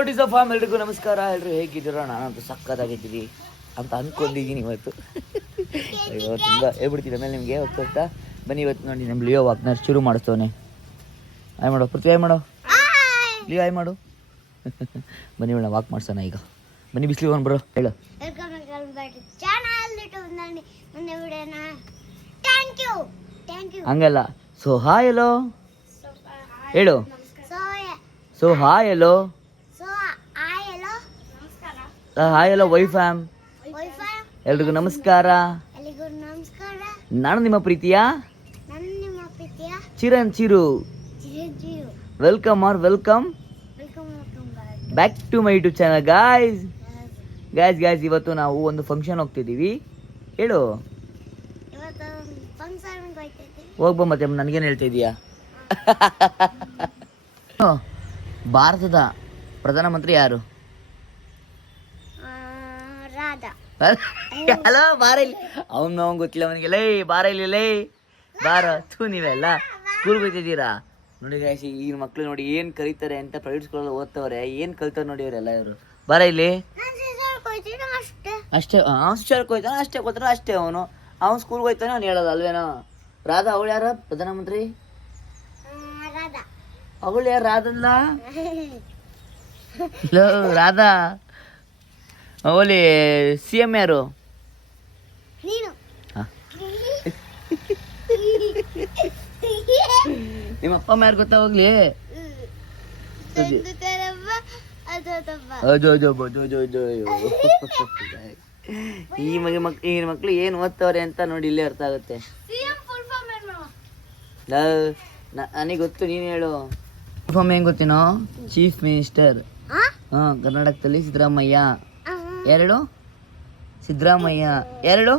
What is the form. ಎಲ್ರಿಗೂ ನಮಸ್ಕಾರ. ಎಲ್ಲರೂ ಹೇಗಿದ್ದೀರಾ? ನಾನಂತೂ ಸಕ್ಕತ್ತಾಗಿದ್ದೀನಿ ಅಂತ ಅಂದ್ಕೊಂಡಿದ್ದೀನಿ ಇವತ್ತು. ಅಯ್ಯೋ ತುಂಬ ಹೇಳ್ಬಿಡ್ತೀನಿ ಆಮೇಲೆ ನಿಮಗೆ ಹೋಗ್ತಾ. ಬನ್ನಿ ಇವತ್ತು ನೋಡಿ ನಮ್ಮ ಲಿಯೋ ವಾಕ್ನ ಶುರು ಮಾಡಿಸ್ತವನೆ. ಆಯ್ ಮಾಡೋ ಪೃಥ್ವಿ, ಆಯ್ ಮಾಡೋ ಲಿಯೋ, ಆಯ್ ಮಾಡು. ಬನ್ನಿ ಮೇಡಮ್ ವಾಕ್ ಮಾಡ್ಸೋಣ ಈಗ. ಬನ್ನಿ ಬಿಸಿಲು ಬರೋ ಹೇಳು. ಹಂಗಲ್ಲ. ಸೊ ಹಾಯ್ ಎಲ್ಲೋ ಹೇಳು. So hi hello, hi hello Y fam. ಎಲ್ರಿಗೂ ನಮಸ್ಕಾರ. ನಾನು ನಿಮ್ಮ ಪ್ರೀತಿಯ ಚಿರಂಚಿರು. Welcome or welcome back to my YouTube channel guys. Guys ಇವತ್ತು ನಾವು ಒಂದು ಫಂಕ್ಷನ್ ಹೋಗ್ತಿದ್ದೀವಿ. ಹೇಳು. ಹೋಗ್ಬೋ ಮತ್ತೆ ನನಗೇನು ಹೇಳ್ತಾ ಇದೀಯಾ? ಭಾರತದ ಪ್ರಧಾನಮಂತ್ರಿ ಯಾರು? ಹಲೋ ಬಾರ ಇಲ್ಲಿ. ಅವನು ಗೊತ್ತಿಲ್ಲ ಅವನಿಗೆ. ಲೈ ಬಾರ ಇಲ್ಲಿ, ಲೈ ಬಾರ. ನೀವೆಲ್ಲ ಸ್ಕೂಲ್ಗೆ ಹೋಗ್ತಿದ್ದೀರಾ ನೋಡಿ ಗಾಯ್ಸ್. ಈ ಮಕ್ಳು ನೋಡಿ ಏನು ಕಲಿತಾರೆ ಅಂತ ಪ್ರೈವೇಟ್ ಸ್ಕೂಲಲ್ಲಿ ಓದ್ತವ್ರೆ. ಏನು ಕಲಿತಾರೆ ನೋಡಿ ಅವರೆಲ್ಲ. ಇವರು ಬಾರ ಇಲ್ಲಿ. ಅಷ್ಟೇ ಹುಷಾರ್ಗೆ ಹೋಯ್ತಾನೆ, ಅಷ್ಟೇ ಗೊತ್ತಾರ ಅಷ್ಟೇ. ಅವನು ಸ್ಕೂಲ್ಗೆ ಹೋಯ್ತಾನೆ, ಅವ್ನು ಹೇಳೋದು ಅಲ್ವೇನೋ. ರಾಧಾ ಅವಳು ಯಾರ ಪ್ರಧಾನಮಂತ್ರಿ? ಅವಳು ಯಾರು? ರಾಧಲ್ಲ ರಾಧಾ. ಅವಳಿ CM ಯಾರು? ನಿಮ್ಮ ಅಪ್ಪ ಅಮ್ಮ ಯಾರು ಗೊತ್ತಾ? ಹೋಗ್ಲಿ. ಈ ಮಕ್ಳು ಏನು ಓದ್ತವ್ರೆ ಅಂತ ನೋಡಿ ಇಲ್ಲೇ ಅರ್ಥ ಆಗುತ್ತೆ. ನನಗೆ ಗೊತ್ತು, ನೀನು ಹೇಳು. ಫಾರ್ಮ್ ಹೆಂಗ್ ಗೊತ್ತೇನೋ? Chief minister. ಕರ್ನಾಟಕದಲ್ಲಿ ಸಿದ್ದರಾಮಯ್ಯ. ಎರಡು ಸಿದ್ದರಾಮಯ್ಯ, ಎರಡು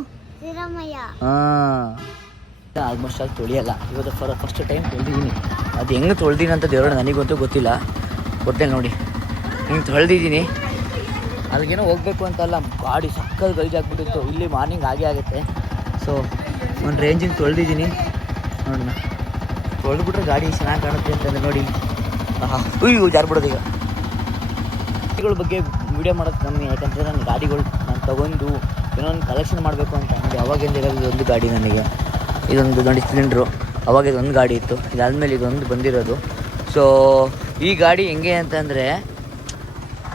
ಆಲ್ಮೋಸ್ಟ್ ಆಗಿ ತೊಳಿಯಲ್ಲ. ಇವತ್ತು ಫಸ್ಟ್ ಟೈಮ್ ತೊಳೆದಿದ್ದೀನಿ. ಅದು ಹೆಂಗೆ ತೊಳೆದೀನಿ ಅಂತ ದೇವ್ರ ನನಗಂತೂ ಗೊತ್ತಿಲ್ಲ. ಗೊತ್ತೇಳಿ ನೋಡಿ ಹಿಂಗೆ ತೊಳೆದಿದ್ದೀನಿ. ಅಲ್ಲಿಗೇನೋ ಹೋಗ್ಬೇಕು ಅಂತಲ್ಲ, ಗಾಡಿ ಸಕ್ಕತ್ ಗಲೀಜಾಗ್ಬಿಟ್ಟಿತ್ತು. ಇಲ್ಲಿ ಮಾರ್ನಿಂಗ್ ಆಗೇ ಆಗುತ್ತೆ. ಸೊ ಒಂದು ರೇಂಜಿಂಗ್ ತೊಳೆದಿದ್ದೀನಿ ನೋಡೋಣ. ತೊಳೆದ್ಬಿಟ್ರೆ ಗಾಡಿ ಚೆನ್ನಾಗಿ ಕಾಣುತ್ತೆ ಅಂತಂದ್ರೆ ನೋಡಿ. ಅಯ್ಯೋ ಜಾರ್ಬಿಡೋದು. ಈಗ ಗಾಡಿಗಳ ಬಗ್ಗೆ ವಿಡಿಯೋ ಮಾಡೋದು ಕಮ್ಮಿ, ಯಾಕಂದರೆ ನನ್ನ ಗಾಡಿಗಳು ನಾನು ತೊಗೊಂಡು ಏನೊಂದು ಕಲೆಕ್ಷನ್ ಮಾಡಬೇಕು ಅಂತ ನನಗೆ ಅವಾಗಿಂದ ಇದೊಂದು ಗಾಡಿ. ನನಗೆ ಇದೊಂದು ನೋಡಿ ಸಿಲಿಂಡ್ರು. ಅವಾಗ ಇದೊಂದು ಗಾಡಿ ಇತ್ತು, ಇದಾದಮೇಲೆ ಇದೊಂದು ಬಂದಿರೋದು. ಸೊ ಈ ಗಾಡಿ ಹೆಂಗೆ ಅಂತಂದರೆ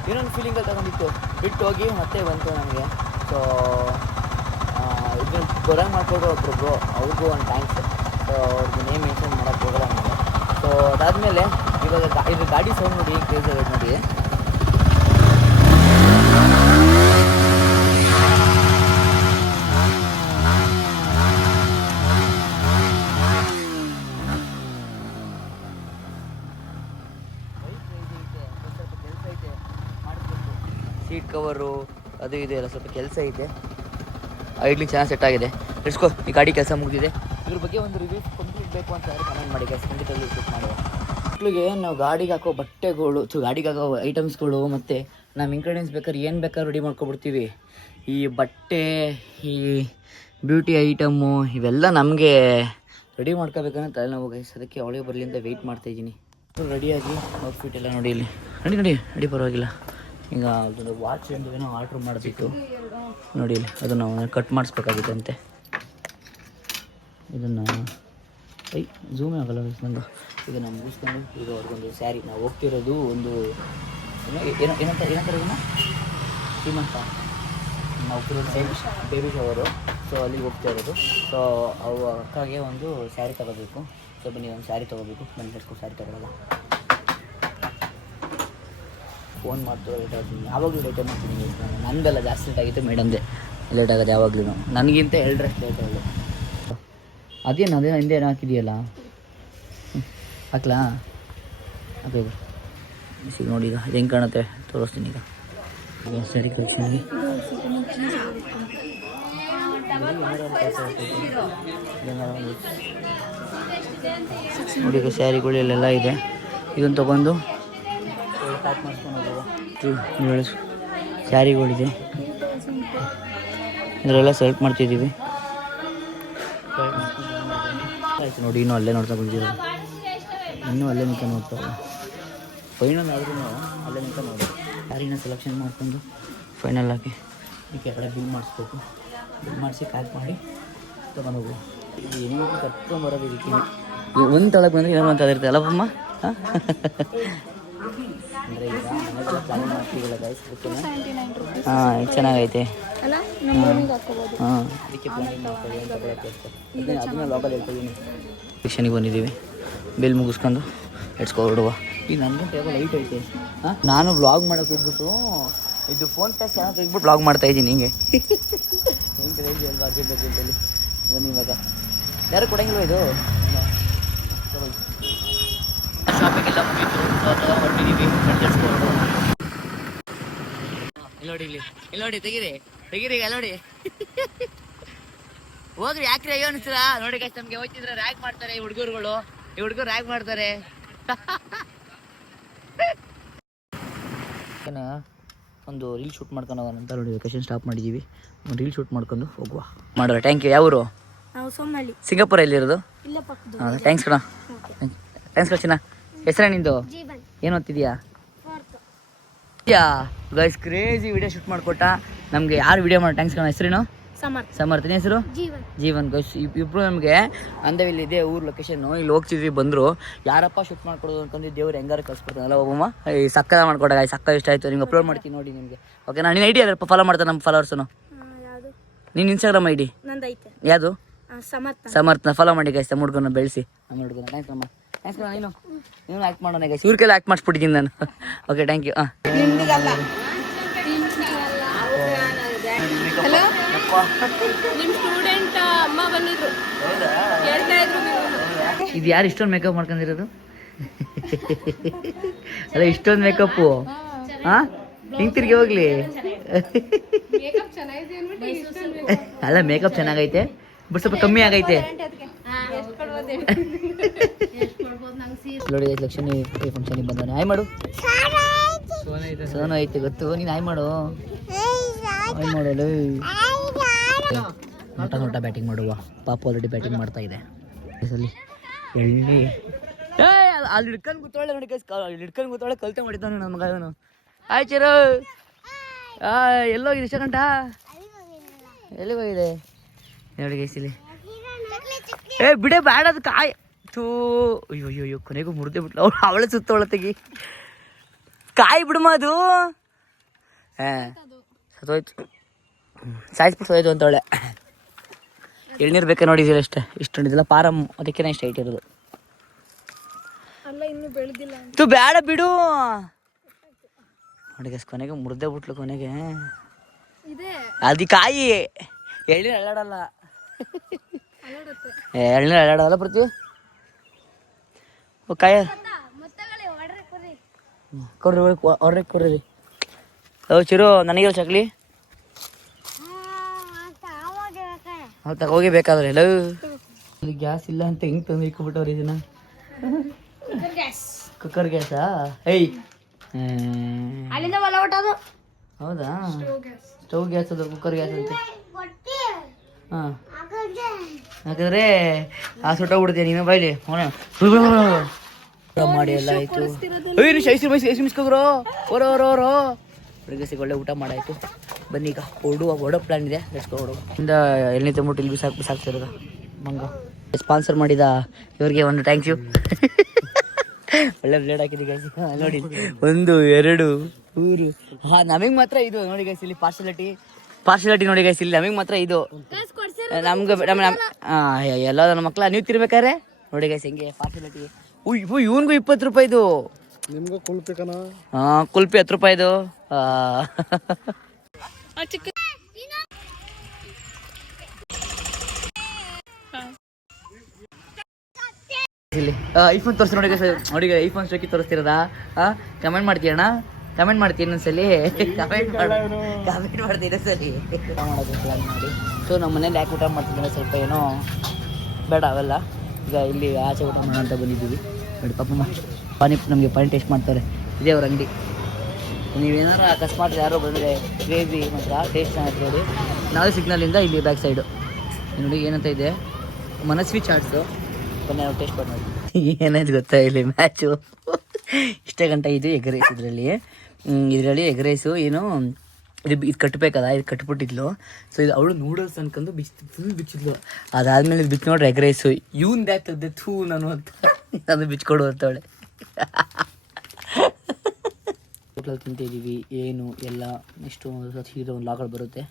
ಇನ್ನೊಂದು ಫೀಲಿಂಗಲ್ಲಿ ತಗೊಂಡಿತ್ತು. ಬಿಟ್ಟು ಹೋಗಿ ಮತ್ತೆ ಬಂತು ನನಗೆ. ಸೊ ಇದನ್ನು ಬರಂಗೆ ಮಾಡಿಕೊಡ್ರು ಒಬ್ರು, ಅವ್ರಿಗೂ ಒಂದು ಥ್ಯಾಂಕ್ಸ್. ಸೊ ಅವ್ರಿಗೆ ನೇಮ್ ಮೆನ್ಷನ್ ಮಾಡೋಕ್ಕೆ ಹೋಗಲ್ಲ ನನಗೆ. ಸೊ ಅದಾದಮೇಲೆ ಇವಾಗ ಇದು ಗಾಡಿ ಸೌಂಡ್ ನೋಡಿ ಕೇಳ್ತಾ ನೋಡಿ. ಸೀಟ್ ಕವರು ಅದು ಇದು ಎಲ್ಲ ಸ್ವಲ್ಪ ಕೆಲಸ ಐತೆ. ಐಡ್ಲಿಂಗ್ ಚೆನ್ನಾಗಿ ಸೆಟ್ ಆಗಿದೆ. ಇಟ್ಸ್ಕೋ, ಈ ಗಾಡಿ ಕೆಲಸ ಮುಗಿದಿದೆ. ಇದ್ರ ಬಗ್ಗೆ ಒಂದು ರಿವ್ಯೂ ಕಂಪ್ಲೀಟ್ ಬೇಕು ಅಂತ ಕಮೆಂಟ್ ಮಾಡಿ ಗೈಸ್. ಖಂಡಿತವಾಗಿ ಶೂಟ್ ಮಾಡುವ. ಮಕ್ಕಳಿಗೆ ನಾವು ಗಾಡಿಗೆ ಹಾಕೋ ಬಟ್ಟೆಗಳು, ಗಾಡಿಗೆ ಹಾಕೋ ಐಟಮ್ಸ್ಗಳು, ಮತ್ತು ನಮ್ಮ ಇಂಗ್ರೀಡಿಯೆಂಟ್ಸ್ ಬೇಕಾದ್ರೆ ಏನು ಬೇಕಾದ್ರೂ ರೆಡಿ ಮಾಡ್ಕೊಬಿಡ್ತೀವಿ. ಈ ಬಟ್ಟೆ, ಈ ಬ್ಯೂಟಿ ಐಟಮು ಇವೆಲ್ಲ ನಮಗೆ ರೆಡಿ ಮಾಡ್ಕೋಬೇಕಂದ್ರೆ ತಲೆನೋವು ಗೈಸ್. ಅದಕ್ಕೆ ಅವಳೇ ಬರಲಿ ಅಂತ ವೆಯ್ಟ್ ಮಾಡ್ತಾಯಿದ್ದೀನಿ. ರೆಡಿಯಾಗಿ ಔಟ್ಫಿಟ್ ಎಲ್ಲ ನೋಡಿ ಇಲ್ಲಿ. ನಡಿ ಪರವಾಗಿಲ್ಲ. ಈಗ ಅದೊಂದು ವಾಚ್ ಏನೋ ಆರ್ಡ್ರ್ ಮಾಡಬೇಕು ನೋಡಿ ಇಲ್ಲಿ. ಅದನ್ನು ಕಟ್ ಮಾಡಿಸ್ಬೇಕಾಗಿತ್ತಂತೆ. ಇದನ್ನು ಝೂಮೇ ಆಗಲ್ಲ ನಂದು. ಇದನ್ನು ಮುಗಿಸ್ಕೊಂಡು ಈಗ ಅವ್ರಿಗೊಂದು ಸ್ಯಾರಿ. ನಾವು ಹೋಗ್ತಿರೋದು ಒಂದು ಏನಂತಾರೆ ಇದನ್ನು ಸೀಮಂತ. ನಾವು ಹೋಗ್ತಿರೋದು ಬೇಬಿ ಶವರು. ಸೊ ಅಲ್ಲಿಗೆ ಹೋಗ್ತಾ ಇರೋದು. ಸೊ ಅವು ಅಕ್ಕಗೆ ಒಂದು ಸ್ಯಾರಿ ತೊಗೋಬೇಕು. ಸೊ ಬನ್ನಿ ಒಂದು ಸ್ಯಾರಿ ತೊಗೋಬೇಕು. ಬನ್ನಿ ಹೇಳ್ಕೊ ಸ್ಯಾರಿ ತೊಗೊಳಲ್ಲ. ಫೋನ್ ಮಾಡ್ತೀವಿ ಲೇಟ್ ಆಗ್ತೀನಿ. ಯಾವಾಗಲೂ ಲೇಟ್ ಮಾಡ್ತೀನಿ. ನಂದೆಲ್ಲ ಜಾಸ್ತಿ ಲೇಟ್ ಆಗಿತ್ತು, ಮೇಡಮ್ದೆ ಲೇಟ್ ಆಗೋದು ಯಾವಾಗಲೂ. ನನಗಿಂತ 2 ರಷ್ಟು ಲೇಟ್ ಆಗೋದು. ಅದೇನು ಹಿಂದೆ ಏನೋ ಹಾಕಿದೆಯಲ್ಲ, ಹಾಕ್ಲಾ? ಅದೇ ಈಗ ನೋಡಿ. ಈಗ ಹೆಂಗೆ ಕಾಣುತ್ತೆ ತೋರಿಸ್ತೀನಿ. ಈಗ ಸರಿ ಕಳಿಸ್ತೀನಿ. ನೋಡಿ ಈಗ ಸ್ಯಾರಿಗಳೆಲ್ಲ ಇದೆ. ಇದನ್ನು ತೊಗೊಂಡು ಪ್ಯಾಕ್ ಮಾಡ್ಕೊಂಡು ಹೋಗುವ. ಸ್ಯಾರಿಗಳಿದೆ, ಇದರೆಲ್ಲ ಸೆಲೆಕ್ಟ್ ಮಾಡ್ತಿದ್ದೀವಿ. ಆಯ್ತು ನೋಡಿ. ಇನ್ನೂ ಅಲ್ಲೇ ನೋಡ್ತಾ ಬಂದಿರೋದು. ಇನ್ನೂ ಅಲ್ಲೇ ನಿಂತ ನೋಡ್ತಾರೆ. ಫೈನಲ್ ಆದ್ರೂ ಅಲ್ಲೇ ನಿಂತ ನೋಡಿ. ಸ್ಯಾರಿನ ಸೆಲೆಕ್ಷನ್ ಮಾಡ್ಕೊಂಡು ಫೈನಲ್ ಆಗಿ ಈ ಕೆಳಗಡೆ ಬಿಲ್ ಮಾಡಿಸ್ಬೇಕು. ಬಿಲ್ ಮಾಡಿಸಿ ಪ್ಯಾಕ್ ಮಾಡಿ ತೊಗೊಂಡೋಗು. ಇದು ಏನೋ ಕರ್ಕೊಂಬರೋದು ಇದಕ್ಕೆ ಒಂದು ತೊಳಗೆ ಬಂದರೆ ಏನೋ ಅಂತ ಇರುತ್ತೆ ಅಲ್ಲಪ್ಪಮ್ಮ. ಅಂದರೆ ಈಗ ಮನೆಗೆಲ್ಲ ಪ್ಲಾನ್ ಮಾಡ್ತೀವಲ್ಲ ಗೈಸ್, ಅದಕ್ಕೆ ಹಾಂ ಚೆನ್ನಾಗೈತೆ. ಹಾಂ ಅದಕ್ಕೆ ಪ್ಲಾನಿಂಗ್ ಮಾಡ್ಕೊಳ್ಳಿ ಅಂತ ಹೇಳ್ತಾರೆ. ಅದನ್ನ ಲಾಗಲ್ಲಿ ಹೇಳ್ತಿದ್ದೀನಿ. ಫಿಕ್ಷನಿಗೆ ಬಂದಿದ್ದೀವಿ, ಬಿಲ್ ಮುಗಿಸ್ಕೊಂಡು ಹೊರಡುವ. ಈಗ ನನಗೆ ಟೇಬಲ್ ಲೈಟ್ ಐತೆ. ಹಾಂ ನಾನು ವ್ಲಾಗ್ ಮಾಡೋಕೆ ಹೋಗ್ಬಿಟ್ಟು ಇದು ಫೋನ್ ಪೇ ಸ್ಕ್ಯಾನ್ ತೆಗೆದ್ಬಿಟ್ಟು ವ್ಲಾಗ್ ಮಾಡ್ತಾಯಿದ್ದೀನಿ. ಹಿಂಗೆ ಹೆಂಗೆ ಕ್ರೇಜಿ ಅಲ್ವಾ ಅರ್ಜೆಂಟಲ್ಲಿ. ಬನ್ನಿ ಇವಾಗ ಯಾರು ಕೊಡಂಗಿಲ್ವ ಇದು ಶಾಪಿಂಗೆಲ್ಲ ಮುಗೀತು. ಹೊರಟಿದ್ದೀವಿ. ಇಲ್ಲಿ ನೋಡಿ, ಇಲ್ಲಿ ನೋಡಿ, ತೆಗೀರಿ ಎಲ್ಲ ನೋಡಿ. ಹೋದ್ರಿ ಯಾಕ್ರಿ ಅಯ್ಯೋ ಅನಿಸ್ತೀರಾ ನೋಡಿ ಗೈಸ್. ನಮಗೆ ಹೋಗ್ತಿದ್ರೆ ರ್ಯಾಗ್ ಮಾಡ್ತಾರೆ ಈ ಹುಡುಗರುಗಳು ರ್ಯಾಗ್ ಮಾಡ್ತಾರೆ. ಒಂದು ರೀಲ್ ಶೂಟ್ ಮಾಡ್ಕೊಂಡು ಹೋಗೋಣ ಅಂತ ನೋಡಿ ವೆಕೇಶನ್ ಸ್ಟಾಪ್ ಮಾಡಿದ್ದೀವಿ. ಒಂದು ರೀಲ್ ಶೂಟ್ ಮಾಡ್ಕೊಂಡು ಹೋಗುವ ಮಾಡೋಣ. Thank you. ಯಾವ ಊರು? ಸಿಂಗಾಪುರ ಎಲ್ಲಿರೋದು? ಹಾಂ ಥ್ಯಾಂಕ್ಸ್ ಕಣ. ಥ್ಯಾಂಕ್ಸ್ ಕಣ ಚಿನ್ನ. ಹೆಸರೇ ನಿಂದು? ಏನು ಓದ್ತಿದ್ಯಾ? ಗೈಸ್ ಕ್ರೇಜಿ ವಿಡಿಯೋ ಶೂಟ್ ಮಾಡಿಕೊಟ್ಟ ನಮಗೆ. ಯಾರು ವಿಡಿಯೋ ಮಾಡಿ ಥ್ಯಾಂಕ್ಸ್ ಕಣ. ಹೆಸರೇನು? ಸಮರ್ಥನ ಹೆಸರು ಜೀವನ್. ಗೈಸ್ ಇಬ್ರು ನಮಗೆ ಅಂದವಿಲ್ಲಿ ಇದೆ ಊರು ಲೊಕೇಶನ್ನು. ಇಲ್ಲಿ ಹೋಗ್ತಿದ್ವಿ, ಬಂದರು. ಯಾರಪ್ಪ ಶೂಟ್ ಮಾಡ್ಕೊಡೋದು ಅನ್ಕೊಂಡು ದೇವ್ರು ಹೆಂಗಾರು ಕಳ್ಸ್ಕೊಡ್ತಾನಲ್ಲ ಒಬ್ಬಮ್ಮ. ಈ ಸಕ್ಕದ ಮಾಡ್ಕೊಡಾಗ ಸಕ್ಕ ಇಷ್ಟ ಆಯಿತು. ನಿಮ್ಗೆ ಅಪ್ಲೋಡ್ ಮಾಡ್ತೀನಿ ನೋಡಿ ನಿಮಗೆ. ಓಕೆನಾ? ನೀನು ಐಡಿ ಅದಪ್ಪ ಫಾಲೋ ಮಾಡ್ತಾರೆ ನಮ್ಮ ಫಾಲೋವರ್ಸನು. ನೀನು ಇನ್ಸ್ಟಾಗ್ರಾಮ್ ಐಡಿ ಯಾವುದು? ಸಮರ್ಥನ ಫಾಲೋ ಮಾಡಿ ಗೈಸ್. ನಮ್ಮ ಹುಡ್ಗನ ಬೆಳೆಸಿ ನಮ್ಮ ಹುಡ್ಗನ. ಥ್ಯಾಂಕ್ಸ್ ಅಮ್ಮ. ಥ್ಯಾಂಕ್ಸ್ ಕಣ. ನೀನು ಆ್ಯಕ್ಟ್ ಮಾಡೋಣ ಗೈಸ್. ಇವ್ರ ಕೈಲಿ ಆ್ಯಕ್ಟ್ ಮಾಡಿಸ್ಬಿಟ್ಟಿದ್ದೀನಿ ನಾನು. Okay thank you. ಹಾಂ ಇದು ಯಾರು ಇಷ್ಟೊಂದು ಮೇಕಪ್ ಮಾಡ್ಕೊಂಡಿರೋದು? ಅಲ್ಲ ಇಷ್ಟೊಂದು ಮೇಕಪ್ಪು ಹಾಂ ಹಿಂಗೆ ತಿರ್ಗಿ ಹೋಗ್ಲಿ. ಅಲ್ಲ ಮೇಕಪ್ ಚೆನ್ನಾಗೈತೆ, ಬಟ್ ಸ್ವಲ್ಪ ಕಮ್ಮಿ ಆಗೈತೆ ನೋಡಿ. ಲಕ್ಷ್ಮಿ ಫಂಕ್ಷನಿಗೆ ಬಂದಾನೆ. ಹಾಯ್ ಮಾಡು. ಸೋನು ಐತೆ ಗೊತ್ತು. ನೀನು ಹಾಯ್ ಮಾಡು. ಹಾಯ್ ಮಾಡೋಲ್ಲ. ನೋಟ ಬ್ಯಾಟಿಂಗ್ ಮಾಡುವ. ಪಾಪ ಆಲ್ರೆಡಿ ಬ್ಯಾಟಿಂಗ್ ಮಾಡ್ತಾ ಇದೆ. ಎಣ್ಣೆ ಅಲ್ಲಿ ಹಿಡ್ಕೊಂಡು ಕೂತೊಳ್ಳೆ ನೋಡಿ ಕೈಸ್. ಅಲ್ಲಿ ಹಿಡ್ಕೊಂಡು ಕೂತೊಳ್ಳೆ ಕಲ್ತೆ ಮಾಡಿದ್ದಾನೆ ನನ್ನ ಮಗ ಇವನು. ಆಯ್ ಚಿರು ಎಲ್ಲೋಗಿದೆ ಇಷ್ಟ ಗಂಟ? ಎಲ್ಲಿ ಹೋಗಿದೆ ನೋಡಿ ಗೈಸ್ ಇಲ್ಲಿ. ಬಿಡೆ ಬೇಡ ಅದು ಕಾಯಿ ಥೂ. ಅಯ್ಯೋ ಕೊನೆಗೂ ಮುರಿದೇ ಬಿಟ್ಲು. ಅವಳೇ ಸುತ್ತವಳ ತೆಗಿ ಕಾಯಿ ಬಿಡಮ್ಮ ಅದು. ಹಾಂ ಸತ್ತೋಯ್ತು, ಸಾಯಿಸ್ಬಿಟ್ಟು ಹೋಯ್ತು ಅಂತವಳೆ. ಎಳ್ನೀರು ಬೇಕಾ ನೋಡಿದ್ದೀರ ಅಷ್ಟೇ. ಇಷ್ಟೊಂದು ಇದೆಲ್ಲ ಪಾರಮ್, ಅದಕ್ಕೆ ಇಷ್ಟು ಹೈಟ್ ಇರೋದು. ತು ಬೇಡ ಬಿಡು ನೋಡಿ ಗೈಸ್. ಕೊನೆಗೆ ಮುರಿದೇ ಬಿಟ್ಲು ಕೊನೆಗೆ. ಅದು ಕಾಯಿ ಎಳ್ನೀರು ಅಲ್ಲಾಡಲ್ಲ. ಎಳ್ನೀರು ಅಲ್ಲಾಡಲ್ಲ ಪ್ರತಿ ಕಾಯ ಕೊಡ್ರಿ ಹೊರ್ರಿ ಕೊಡ್ರಿ. ಚಿರು ನನಗೆ ಚಕ್ಲಿ ತಗೋಗಿ ಬೇಕಾದ್ರೆ ಎಲ್ಲ ಗ್ಯಾಸ್ ಇಲ್ಲ ಅಂತ ಹೆಂಗೆ ತಂದು ಇಕ್ಬಿಟ್ಟವ್ರಿ ಇದನ್ನ. ಕುಕ್ಕರ್ ಗ್ಯಾಸಾ? ಏಯ್ ಹೌದಾ? ಸ್ಟವ್ ಗ್ಯಾಸ್ ಅದು, ಕುಕ್ಕರ್ ಗ್ಯಾಸ್ ಅಂತ. ಹಾಂ ಯಾಕಂದ್ರೆ ಆ ಸುಟ್ಟೋಗ್ಬಿಡ್ತೀಯ ನೀನು ಬಾಯ್ಲಿ. ಮಾಡಿ ಎಲ್ಲ ಆಯಿತು. ಐಸ್ ಮಿಸ್ಕೋಗ್ರೋ ಓರೋ ಹುಡುಗಸಿಗೆ ಒಳ್ಳೆ ಊಟ ಮಾಡಾಯಿತು. ಬನ್ನಿ ಈಗ ಹೊಡೋ ಪ್ಲಾನ್ ಇದೆ. ಲೆಟ್ಸ್ಕೋ ಇಂದ ಎಣ್ಣೆ ತಂಬಿಟ್ಟು ಇಲ್ಲಿ ಬಿಸಾಕ್ತಿರೋದು ಮಂಗ. ಸ್ಪಾನ್ಸರ್ ಮಾಡಿದ ಇವ್ರಿಗೆ ಒಂದು ಥ್ಯಾಂಕ್ ಯು. ಒಳ್ಳೆ ಬ್ಲೇಡ್ ಹಾಕಿದೆ ಗೈಸ್ ನೋಡಿ. 1 2 3 ಹಾಂ ನಮಗೆ ಮಾತ್ರ ಇದು ನೋಡಿ ಗೈಸ್. ಇಲ್ಲಿ ಪಾರ್ಶಾಲಿಟಿ ನೋಡಿ ಗೈಸ್. ಇಲ್ಲಿ ನಮಗೆ ಮಾತ್ರ ಇದು. ನಮ್ಗೆ ಎಲ್ಲ ನನ್ನ ಮಕ್ಕಳ ನೀವು ತಿರ್ಬೇಕಾರೆ ನೋಡಿ ಗೈಸ್ ಹೆಂಗೆ ಪಾರ್ಶಾಲಿಟಿ. ಇವನ್ಗೂ 20 ರೂಪಾಯಿದು. ನಿಮ್ಗೂ ಕುಲ್ಪಿ ಕಣ? ಹಾಂ ಕುಲ್ಪಿ 10 ರೂಪಾಯಿದು. ಇಲ್ಲಿ ಐಫೋನ್ ತೋರಿಸಿ ನೋಡಿ ಗೈಸ್. ನೋಡಿ ಐಫೋನ್ ಸ್ಟೋಕಿ ತೋರಿಸ್ತಿರೋದಾ? ಕಮೆಂಟ್ ಮಾಡ್ತೀಯಣ್ಣ? ಕಮೆಂಟ್ ಮಾಡ್ತೀನಿ ಇನ್ನೊಂದ್ಸಲಿ. ಕಮೆಂಟ್ ಮಾಡ್ತೀನಿ ಇನ್ನೊಂದ್ಸಲಿ. ಮಾಡೋದು ಪ್ಲಾನ್ ಮಾಡಿ. ಸೊ ನಮ್ಮ ಮನೇಲಿ ಯಾಕೆ ಊಟ ಮಾಡ್ತಿದ್ರೆ ಸ್ವಲ್ಪ ಏನೋ ಬೇಡ ಅವೆಲ್ಲ. ಈಗ ಇಲ್ಲಿ ಆಚೆ ಊಟ ಮಾಡೋಣ ಅಂತ ಬಂದಿದ್ದೀವಿ ನೋಡಿ. ಪಾಪ ನಮಗೆ ಪಾನಿ ಟೇಸ್ಟ್ ಮಾಡ್ತಾರೆ. ಇದೇ ಅವ್ರ ಅಂಗಡಿ. ನೀವೇನಾರು ಅಕಸ್ಮಾತ್ ಯಾರೋ ಬಂದರೆ ಗ್ರೇವಿ ಮಾತ್ರ ಟೇಸ್ಟ್ ಚೆನ್ನಾಗಿ ನೋಡಿ. ನಾವೇ ಸಿಗ್ನಲಿಂದ ಇಲ್ಲಿ ಬ್ಯಾಕ್ ಸೈಡು ನೋಡಿ ಏನಂತ ಇದೆ, ಮನಸ್ವಿ ಚಾಟ್ಸು. ಬನ್ನಿ ನಾವು ಟೇಸ್ಟ್ ಮಾಡಿ ನೋಡಿ ಏನಾಯ್ತು ಗೊತ್ತಾ. ಇಲ್ಲಿ ಮ್ಯಾಚು ಇಷ್ಟೇ ಗಂಟೆ ಇದು ಎಗ್ ರೈಸ್. ಇದರಲ್ಲಿ ಇದರಲ್ಲಿ ಎಗ್ ರೈಸು ಏನು ಇದು ಕಟ್ಟಬೇಕಲ್ಲ, ಇದು ಕಟ್ಬಿಟ್ಟಿದ್ಲು. ಸೊ ಇದು ಅವಳು ನೂಡಲ್ಸ್ ಅನ್ಕೊಂಡು ಫುಲ್ ಬಿಚ್ಚಿದ್ಲು. ಅದಾದಮೇಲೆ ಇದು ಬಿಚ್ಚಿ ನೋಡ್ರಿ ಎಗ್ ರೈಸು. ಇವನ್ ಬ್ಯಾಗ್ತದೆ ಥೂ ನಾನು ಅಂತ ಅದು ಬಿಚ್ಕೊಡು ಅಂತವಳೆ. ಹೋಟ್ಲಲ್ಲಿ ತಿಂತಿದ್ದೀವಿ ಏನು ಎಲ್ಲ ನೆಕ್ಸ್ಟು ಹೀರೋ ಒಂದು ಲಾಗಲ್ಲಿ ಬರುತ್ತೆ.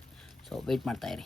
So wait ಮಾಡ್ತಾಯಿರಿ.